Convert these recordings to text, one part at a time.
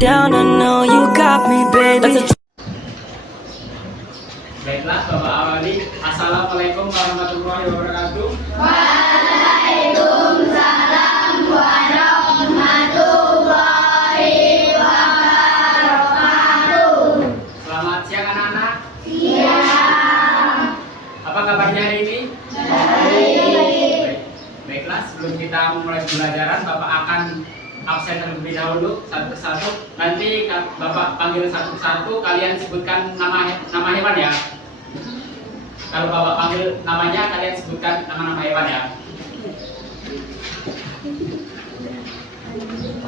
down, I know you got me, baby. Baiklah, Bapak awali. Assalamualaikum warahmatullahi wabarakatuh. Waalaikumsalam warahmatullahi wabarakatuh. Selamat siang anak-anak. Siang. Apa kabarnya hari ini? Baik. Baiklah, sebelum kita memulai pembelajaran, Bapak akan absen terlebih dahulu satu persatu. Nanti Bapak panggil satu persatu, kalian sebutkan nama hewan ya. Kalau Bapak panggil namanya, kalian sebutkan nama-nama hewan ya.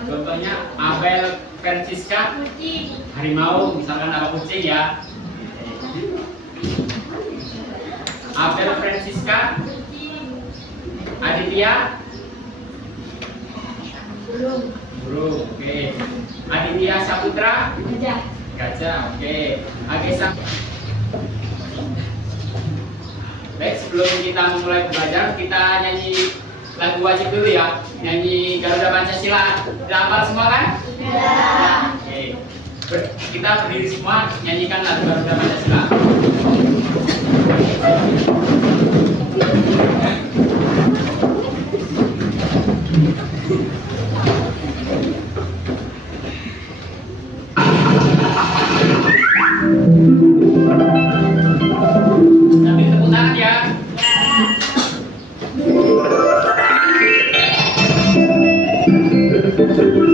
Contohnya Abel Francisca, harimau, misalkan apa kucing ya. Abel Francisca, Aditya, burung, oke. Aditya Saputra, gajah, oke. Agesa. Baik, sebelum kita memulai belajar, kita nyanyi lagu wajib dulu ya. Nyanyi Garuda Pancasila. Sudah hafal semua kan? Ya. Oke. Kita berdiri semua nyanyikan lagu Garuda Pancasila. Sambil tepuk tangan ya. Garuda Pancasila.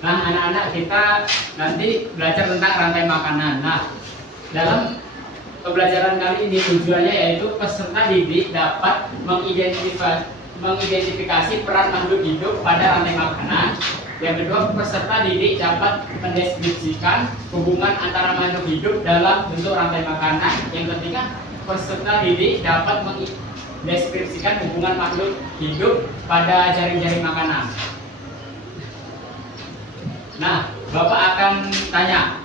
Nah, anak-anak, kita nanti belajar tentang rantai makanan. Nah, dalam pembelajaran kali ini tujuannya yaitu peserta didik dapat mengidentifikasi peran makhluk hidup pada rantai makanan. Yang kedua, peserta didik dapat mendeskripsikan hubungan antara makhluk hidup dalam bentuk rantai makanan. Yang ketiga, peserta didik dapat mendeskripsikan hubungan makhluk hidup pada jaring-jaring makanan. Nah, Bapak akan tanya,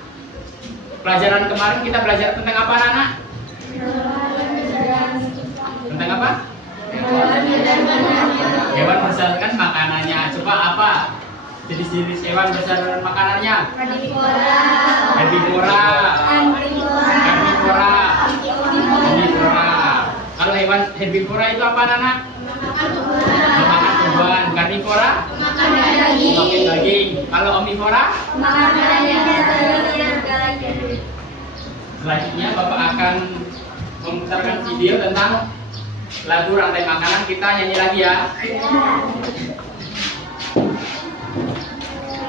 pelajaran kemarin kita belajar tentang apa, anak-anak? Tentang apa? Hewan berdasarkan makanannya. Coba apa jenis-jenis hewan berdasarkan makanannya? Herbivora, karnivora. Kalau hewan herbivora itu apa, anak-anak? Memakan tumbuhan. Karnivora? Makan daging. Kalau omnivora? Selanjutnya Bapak akan memutarkan video tentang lagu rantai makanan. Kita nyanyi lagi ya.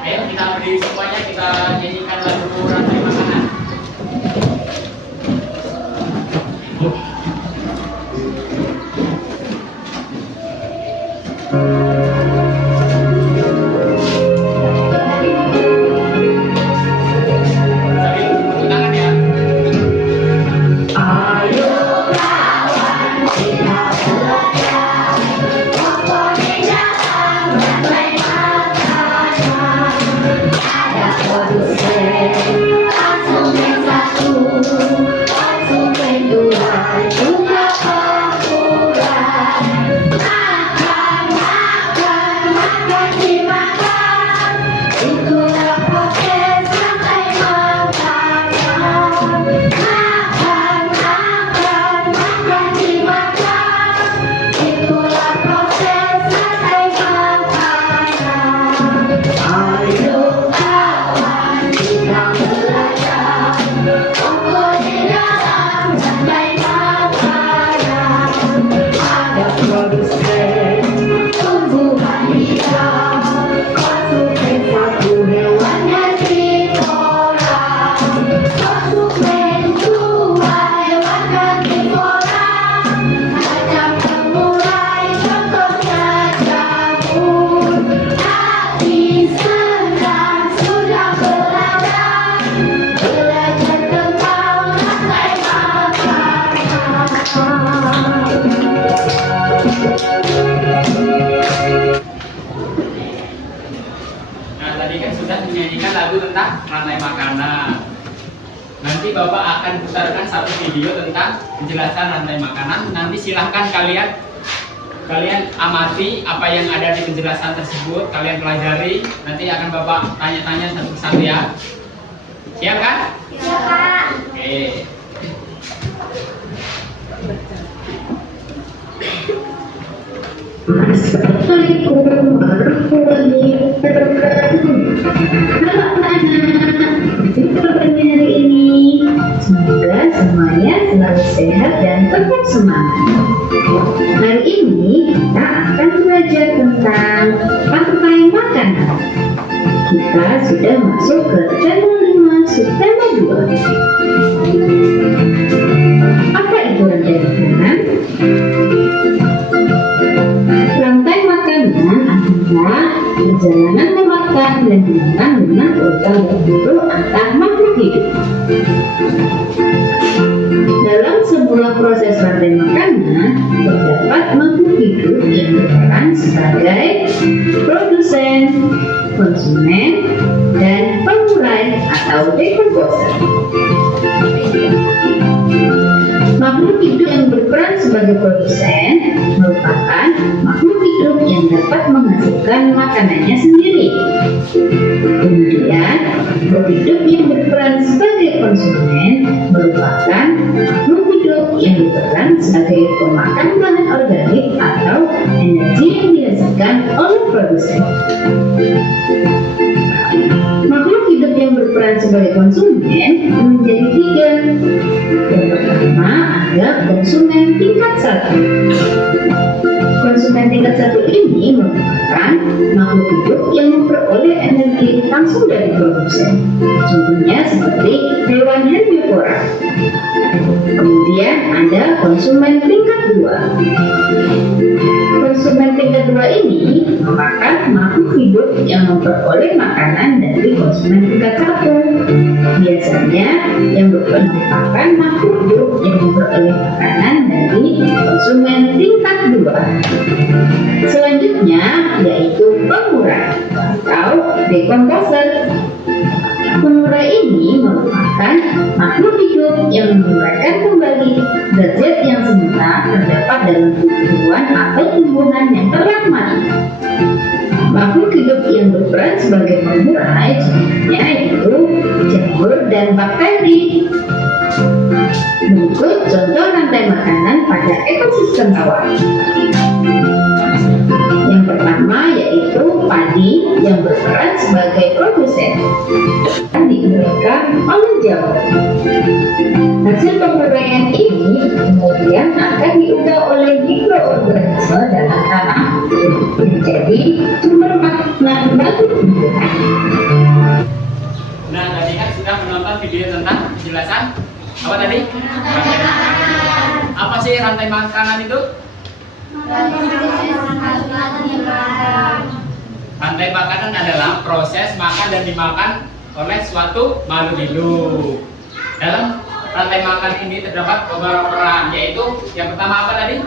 Ayo kita berdiri semuanya, kita nyanyikan lagu rantai makanan. tadi kan sudah menyanyikan lagu tentang rantai makanan. Nanti Bapak akan putarkan satu video tentang penjelasan rantai makanan. Nanti silahkan kalian amati apa yang ada di penjelasan tersebut, kalian pelajari. Nanti akan Bapak tanya-tanya satu-satu ya. Siap kan? Siap, Pak. Oke. Assalamualaikum warahmatullahi wabarakatuh. Halo anak-anak, jumpa pada hari ini. Semoga semuanya selalu sehat dan tetap semangat. Hari ini kita akan belajar tentang rantai makanan. Kita sudah masuk ke tema 5 subtema 2. Apa itu rantai makanan? Rantai makanan adalah perjalanan memakan dan dimakan dengan urutan tertentu antar makhluk hidup. Dalam sebuah proses rantai makanan, terdapat makhluk hidup yang berperan sebagai produsen, konsumen, dan pengurai atau decomposer. Makhluk hidup yang berperan sebagai produsen merupakan makhluk hidup yang dapat menghasilkan makanannya sendiri. Kemudian, makhluk hidup yang berperan sebagai konsumen merupakan makhluk hidup yang berperan sebagai pemakan bahan organik atau energi yang dihasilkan oleh produsen. Makhluk hidup yang berperan sebagai konsumen menjadi 3. Yang pertama ada konsumen tingkat 1. Konsumen tingkat 1 ini merupakan makhluk hidup yang memperoleh energi langsung dari produsen. Contohnya seperti hewan herbivora. Kemudian ada konsumen tingkat 2. Konsumen tingkat 2 ini merupakan makhluk hidup yang memperoleh makanan dari konsumen tingkat 1. Biasanya yang merupakan makhluk hidup yang memperoleh makanan dari konsumen tingkat 2. Selanjutnya yaitu pengurai atau decomposer. Pengurai ini merupakan makhluk hidup yang menguraikan kembali zat-zat yang semula terdapat dalam tubuh hewan atau tumbuhan yang telah mati. Makhluk hidup yang berperan sebagai pengurai contohnya yaitu jamur dan bakteri. Berikut contoh rantai makanan pada ekosistem sawah. Yang pertama yaitu padi yang berperan sebagai produsen dan diuraikan oleh jamur. Hasil penguraian ini kemudian akan diubah oleh mikroorganisme dalam tanah menjadi sumber makanan bagi tumbuhan. Nah, tadi kan sudah menonton video tentang penjelasan apa tadi? Rantai makanan. Apa sih rantai makanan itu? Rantai makanan adalah proses makan dan dimakan oleh suatu makhluk hidup. Dalam rantai makan ini terdapat beberapa peran, yaitu yang pertama apa tadi?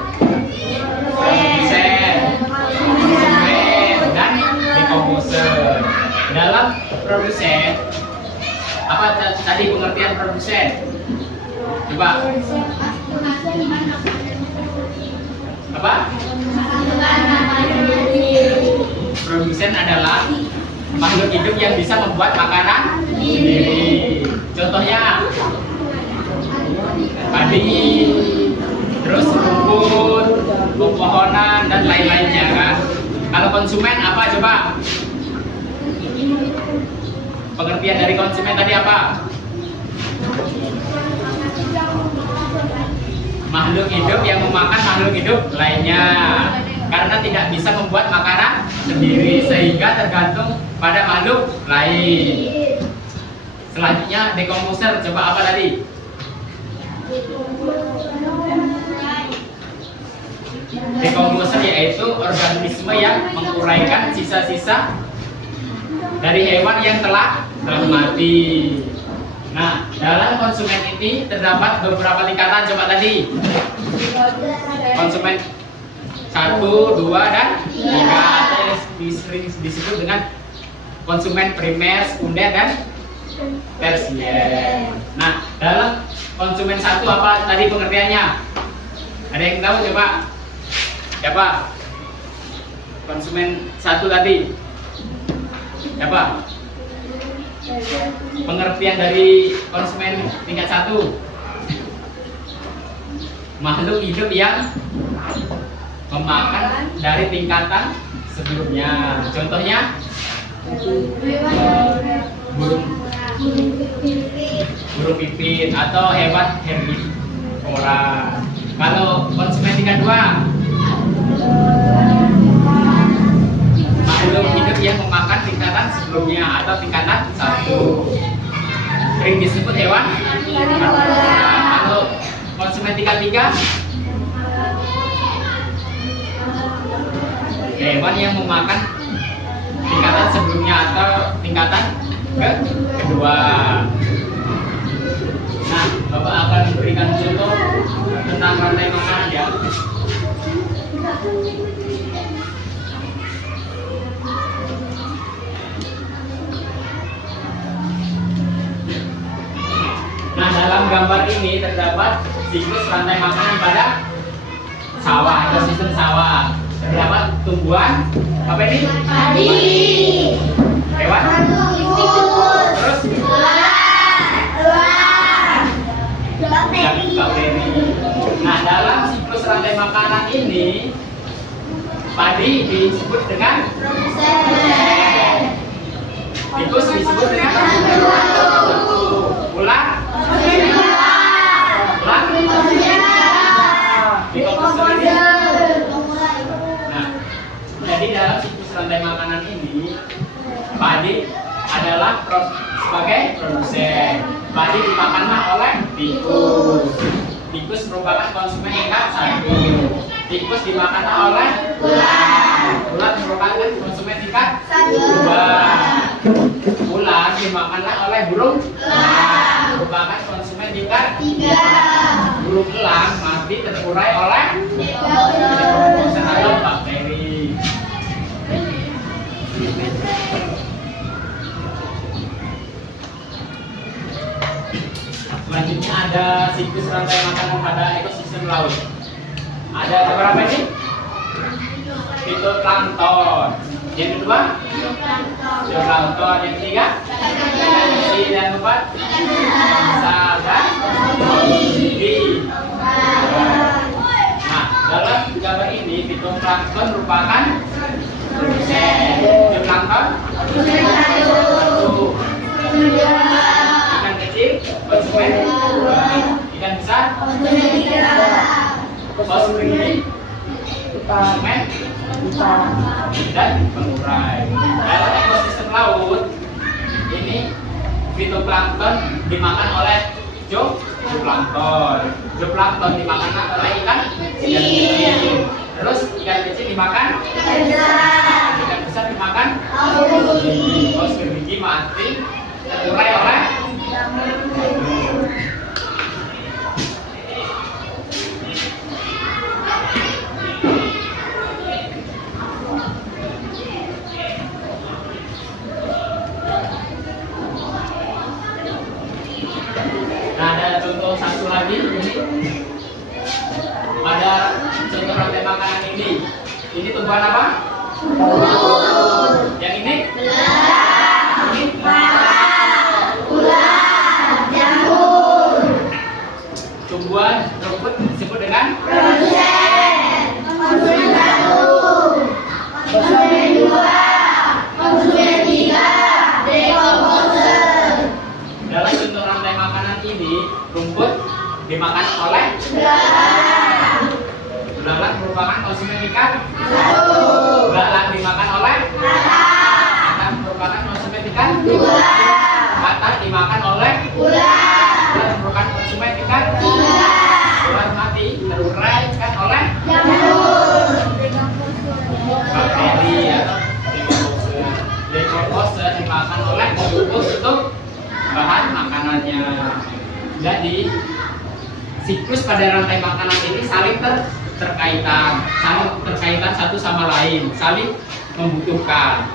Produsen, konsumen, dan decomposer. Dalam produsen, apa tadi pengertian produsen? Coba. Apa? Produsen adalah makhluk hidup yang bisa membuat makanan sendiri. Contohnya padi, terus rumput, pepohonan dan lain-lainnya kan. Kalau konsumen apa coba? Pengertian dari konsumen tadi apa? Makhluk hidup yang memakan makhluk hidup lainnya, karena tidak bisa membuat makanan sendiri sehingga tergantung pada makhluk lain. Selanjutnya decomposer, coba apa tadi? Decomposer yaitu organisme yang menguraikan sisa-sisa dari hewan yang telah mati. Nah, dalam konsumen ini terdapat beberapa tingkatan. Coba tadi konsumen 1, 2, dan 3 atau disebut dengan konsumen primer, sekunder, dan tersier. Nah, dalam konsumen satu apa tadi pengertiannya? Ada yang tahu coba? Siapa? Konsumen satu tadi. Siapa? Pengertian dari konsumen tingkat satu. Makhluk hidup yang memakan dari tingkatan sebelumnya. Contohnya burung pipit atau hewan herbivora. Kalau konsumen tingkat 2, makhluk hidup yang memakan tingkatan sebelumnya atau tingkatan 1. Sering disebut hewan herbivora. Kalau konsumen tingkat 3, hewan yang memakan tingkatan sebelumnya atau tingkatan kedua. Nah, Bapak akan memberikan contoh tentang rantai makanan ya. Nah, dalam gambar ini terdapat siklus rantai makanan pada sawah atau sistem sawah. Terdapat tumbuhan apa ini? Padi. Hewan? Terus? Bakteri. Nah, dalam siklus rantai makanan ini, padi disebut dengan tikus disebut dengan ular. Nah, jadi dalam siklus rantai makanan ini, padi adalah sebagai produsen. Padi dimakanlah oleh tikus. Tikus merupakan konsumen tingkat 1. Tikus dimakanlah oleh ular. Ular merupakan konsumen tingkat 2. Ular dimakanlah oleh burung elang. Merupakan konsumen tingkat 3. Burung elang mati terurai oleh dekomposer atau bakteri. Selanjutnya ada siklus rantai makanan pada ekosistem laut. Ada beberapa ini? Fitoplankton. Yang kedua? Zooplankton. Yang ketiga? Dan keempat? Alga dan algae. Nah, dalam gambar ini fitoplankton merupakan produsen. Zooplankton ikan kecil konsumen, ikan besar konsumen, dan pengurai. Dalam ekosistem laut ini fitoplankton dimakan oleh zooplankton. Zooplankton dimakan oleh ikan kecil. Terus ikan kecil dimakan ikan besar dimakan paus bergigi mati terurai oleh Nah, ada contoh satu lagi ini. Pada contoh rantai makanan ini. Ini tumbuhan apa? Yang ini? Ini? Tumbuhan rumput disebut dengan dalam contoh rantai makanan ini, rumput dimakan oleh belalang merupakan konsumen ikan. Belalang dimakan oleh ikan merupakan konsumen ikan. Katak dimakan oleh ular merupakan konsumen ikan. Ular mati terurai kan oleh bakteri atau dekomposer dimakan oleh tikus untuk bahan makanannya. Jadi siklus pada rantai makanan ini saling terkaitan satu sama lain, saling membutuhkan.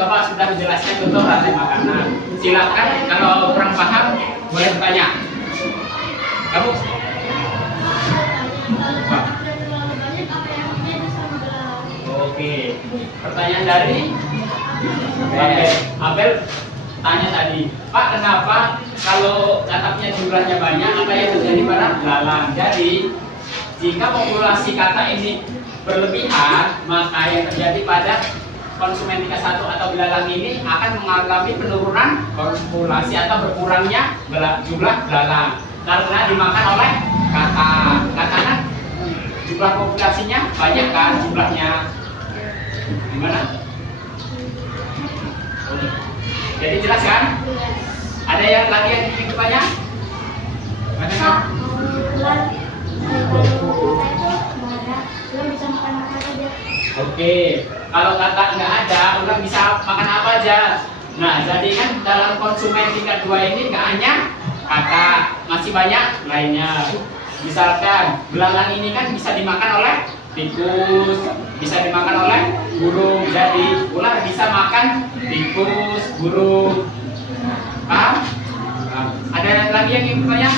Bapak sudah menjelaskan contoh rantai makanan. Silakan kalau kurang paham boleh bertanya. Kamu? Pak. Oke. Pertanyaan dari Abel tanya tadi, Pak, kenapa kalau tatapnya jumlahnya banyak apa yang terjadi pada belalang? Jadi jika populasi kata ini berlebihan, maka yang terjadi pada konsumen tingkat 1 atau belalang ini akan mengalami penurunan populasi atau berkurangnya jumlah belalang karena dimakan oleh kata. Kata kan jumlah populasinya banyak kan jumlahnya. Gimana? Jadi jelas kan? Ada yang lagi yang ingin bertanya? Mana? Oke, kalau kata nggak ada, ulang bisa makan apa aja. Nah, jadi kan dalam konsumen tingkat 2 ini nggak hanya kata, masih banyak lainnya. Misalkan belalang ini kan bisa dimakan oleh tikus, bisa dimakan oleh burung. Jadi ular bisa makan tikus, burung. Paham? Ada lagi yang ingin bertanya?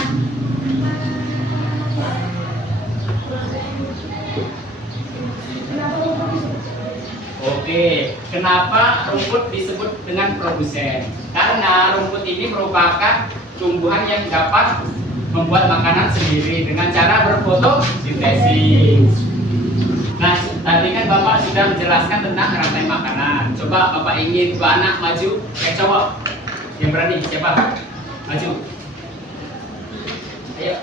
Oke, kenapa rumput disebut dengan produsen? Karena rumput ini merupakan tumbuhan yang dapat membuat makanan sendiri dengan cara berfotosintesis. Nah, tadi kan Bapak sudah menjelaskan tentang rantai makanan. Coba Bapak ingin dua anak maju, kayak cowok yang berani, siapa? Maju. Ayo.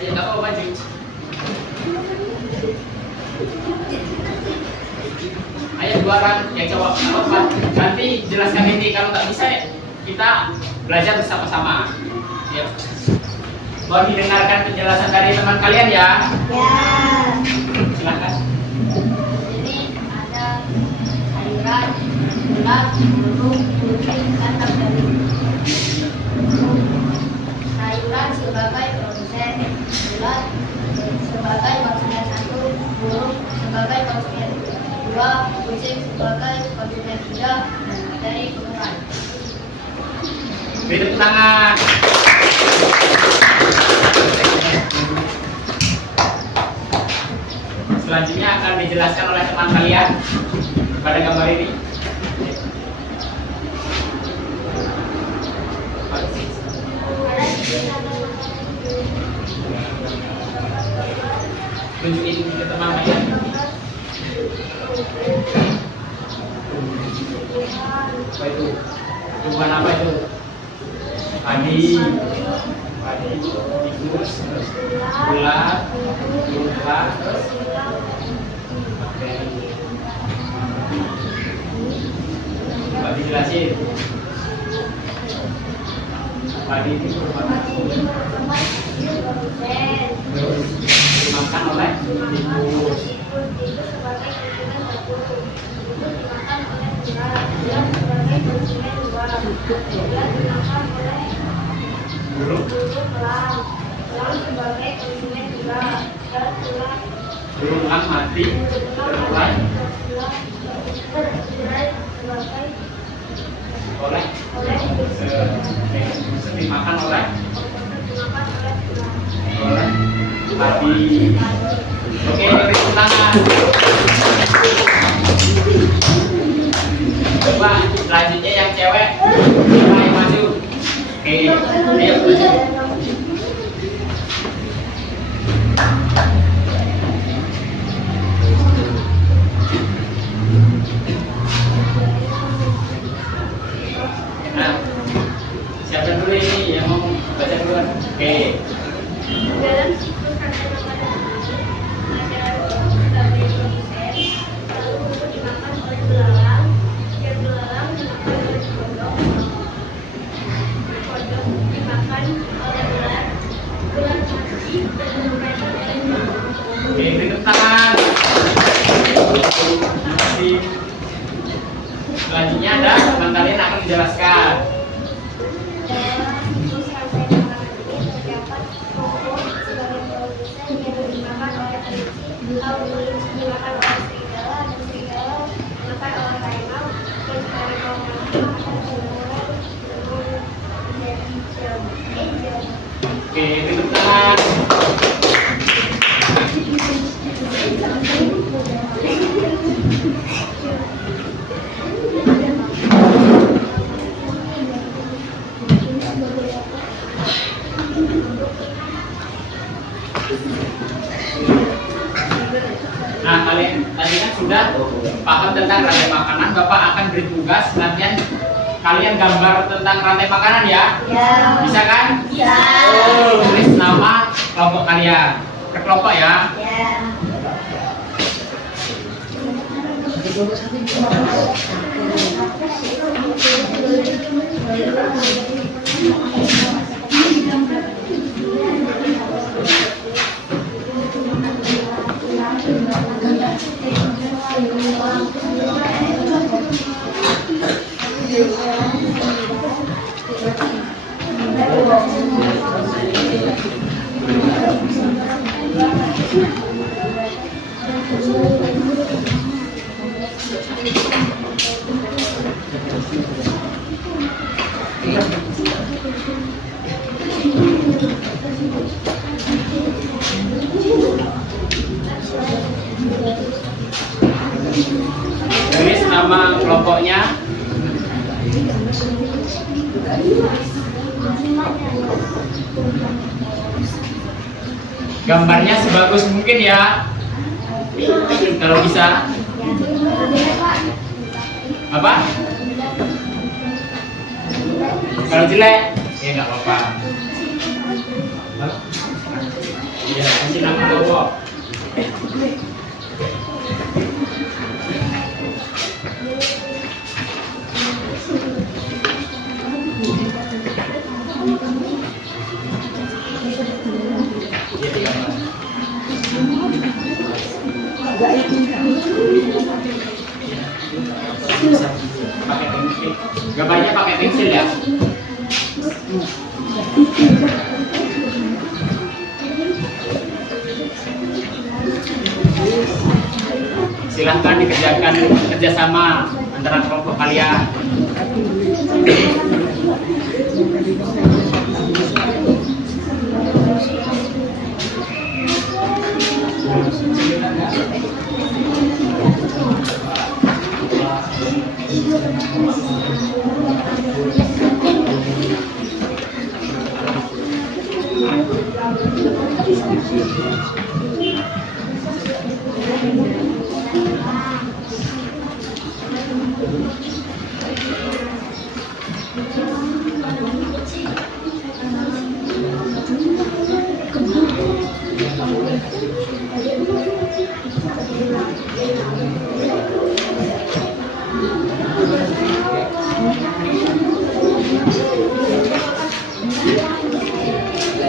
Ayo, nggak apa maju. Ayo dua orang yang cowok, apa? Nanti jelaskan ini, kalau nggak bisa kita belajar bersama-sama. Ya. Mohon didengarkan penjelasan dari teman kalian ya. Ya. Silakan. Ini ada sayuran, bulat, burung, kucing, kantong dari sayuran sebagai produsen, bulat sebagai konsumen 1, burung sebagai konsumen 2, kucing sebagai konsumen 3, dan materi pengumuman. Beri tepuk tangan. Selanjutnya akan dijelaskan oleh teman kalian pada gambar ini. Tunjukin ke teman kalian. Apa itu? Tumbuhan apa itu? Padi, tikus, bulat, bulat, bakteri. Coba dijelasin. Padi itu merupakan terus dimakan oleh tikus. Burung elang mati terbuai oleh dimakan oleh padi. Oke, beri tangan. Coba selanjutnya yang cewek mulai maju. Oke, ayo maju. Nah, siapa dulu ini yang mau baca duluan? Oke. Dalam siklus rantai makanan ada sebagai produsen, lalu rumput dimakan oleh belalang, dan belalang dimakan oleh kodok, kodok dimakan oleh ular, ular mati dan dimakan oleh nyamuk. Oke, beri tepuk tangan. Terima kasih. Selanjutnya ada teman kalian akan menjelaskan. Dalam siklus rantai makanan ini terdapat rumput sebagai produsen yang dimakan oleh kelinci, lalu kelinci dimakan oleh serigala, dan serigala dimakan oleh Nah, kalian tadi kan sudah paham tentang rantai makanan. Bapak akan beri tugas nantian kalian gambar tentang rantai makanan ya. Ya. Bisa kan? Ya. Tulis nama kelompok kalian. Per kelompok ya. Ya. Tulis nama kelompoknya. Gambarnya sebagus mungkin ya. Kalau bisa. Apa? Kalau jelek, ya nggak apa-apa. Iya, kasih nama kelompok. Pakai pensil. Gambarnya pakai pensil ya. Silahkan dikerjakan kerjasama antara kelompok kalian.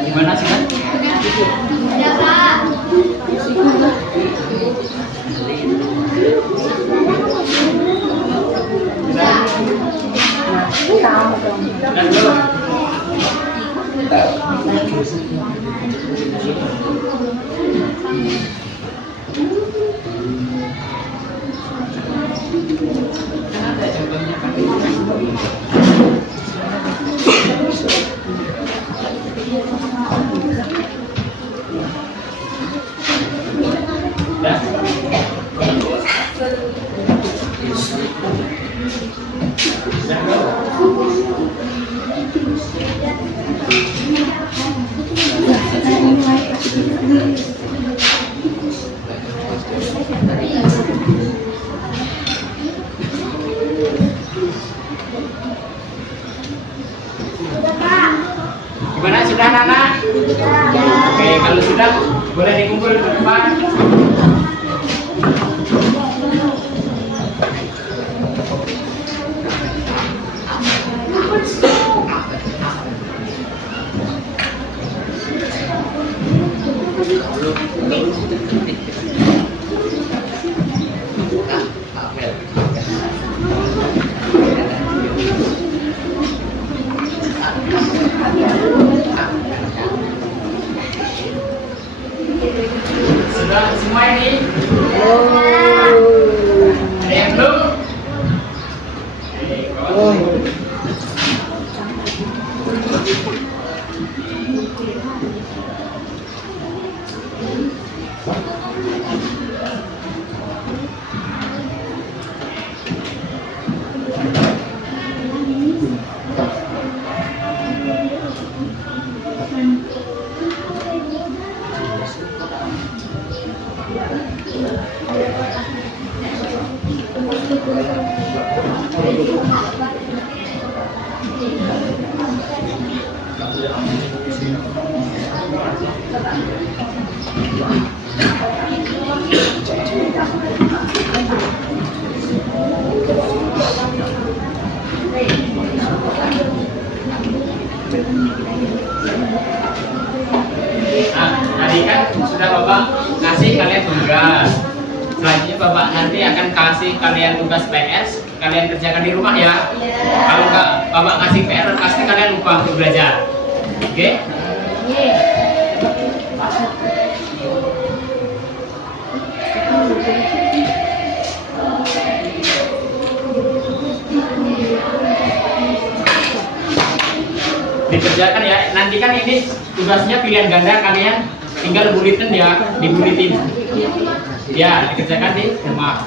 Gimana sih kan? Ya, Pak. Dan belum. Kan ada contohnya kan. Gimana, sudah anak-anak? Oke, kalau sudah boleh dikumpul ke depan. Sudah semua ini? Ada yang belum? Nah, tadi kan sudah Bapak ngasih kalian tugas. Selanjutnya Bapak nanti akan kasih kalian tugas PS, kalian kerjakan di rumah ya. Kalau nggak Bapak kasih PR, pasti kalian lupa untuk belajar. Oke? Dikerjakan ya. Nanti kan ini tugasnya pilihan ganda, kalian tinggal bulitin ya, dibulitin. Ya, dikerjakan di rumah.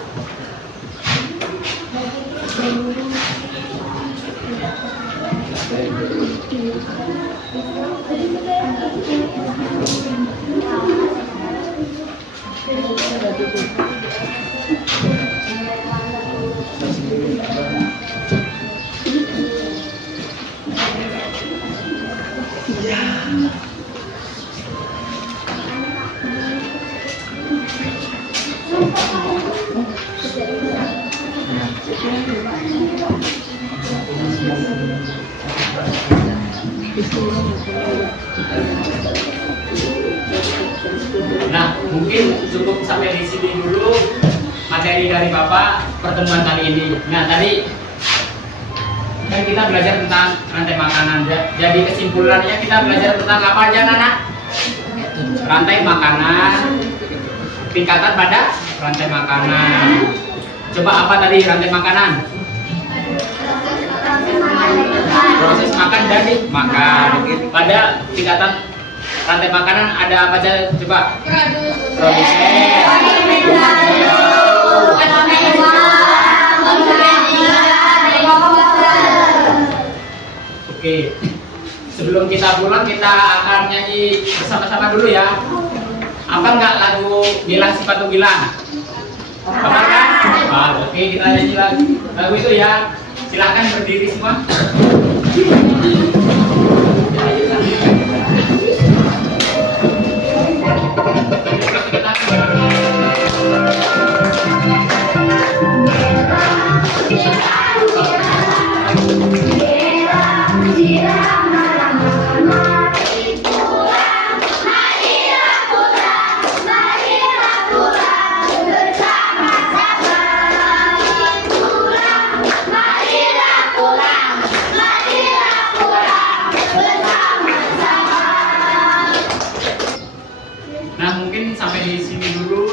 Nah, mungkin cukup sampai di sini dulu materi dari Bapak pertemuan kali ini. Nah, tadi kan kita belajar tentang rantai makanan. Jadi kesimpulannya kita belajar tentang apa aja, Nana? Rantai makanan, tingkatan pada rantai makanan. Coba apa tadi rantai makanan? Proses makan dan dimakan. Pada tingkatan rantai makanan ada apa aja? Coba. Produsen. Oke. Sebelum kita pulang kita akan nyanyi bersama-sama dulu ya. Apa enggak lagu Gilang si Patung Gilang? Apa kan? Oke, kita nyanyi lagu itu ya. Silakan berdiri semua.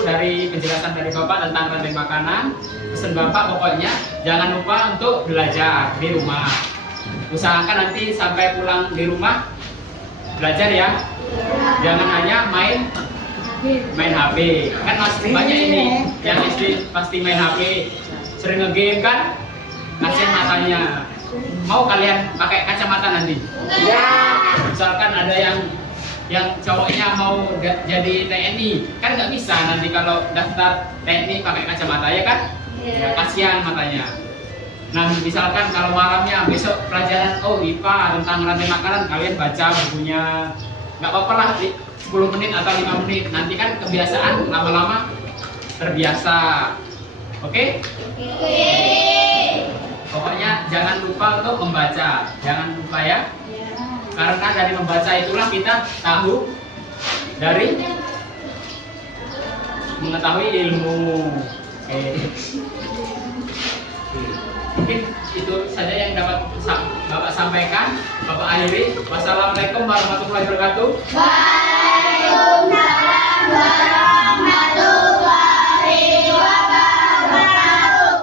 Dari Bapak tentang rantai makanan. Pesan Bapak pokoknya jangan lupa untuk belajar di rumah. Usahakan nanti sampai pulang di rumah belajar ya. Jangan hanya main HP. Kan masih banyak ini yang SD pasti main HP, sering nge-game kan, kasihan matanya. Mau kalian pakai kacamata nanti? Misalkan ada yang cowoknya mau jadi TNI, kan nggak bisa nanti kalau daftar TNI pakai kacamata ya kan? Ya, kasihan matanya. Nah, misalkan kalau malamnya besok pelajaran IPA tentang rantai makanan, kalian baca bukunya. Nggak apa-apa lah 10 menit atau 5 menit. Nanti kan kebiasaan lama-lama terbiasa. Oke? Pokoknya jangan lupa untuk membaca. Jangan lupa ya. Karena dari membaca itulah kita tahu dari mengetahui ilmu. Mungkin itu saja yang dapat Bapak sampaikan. Bapak akhiri. Wassalamualaikum warahmatullahi wabarakatuh. Waalaikumsalam.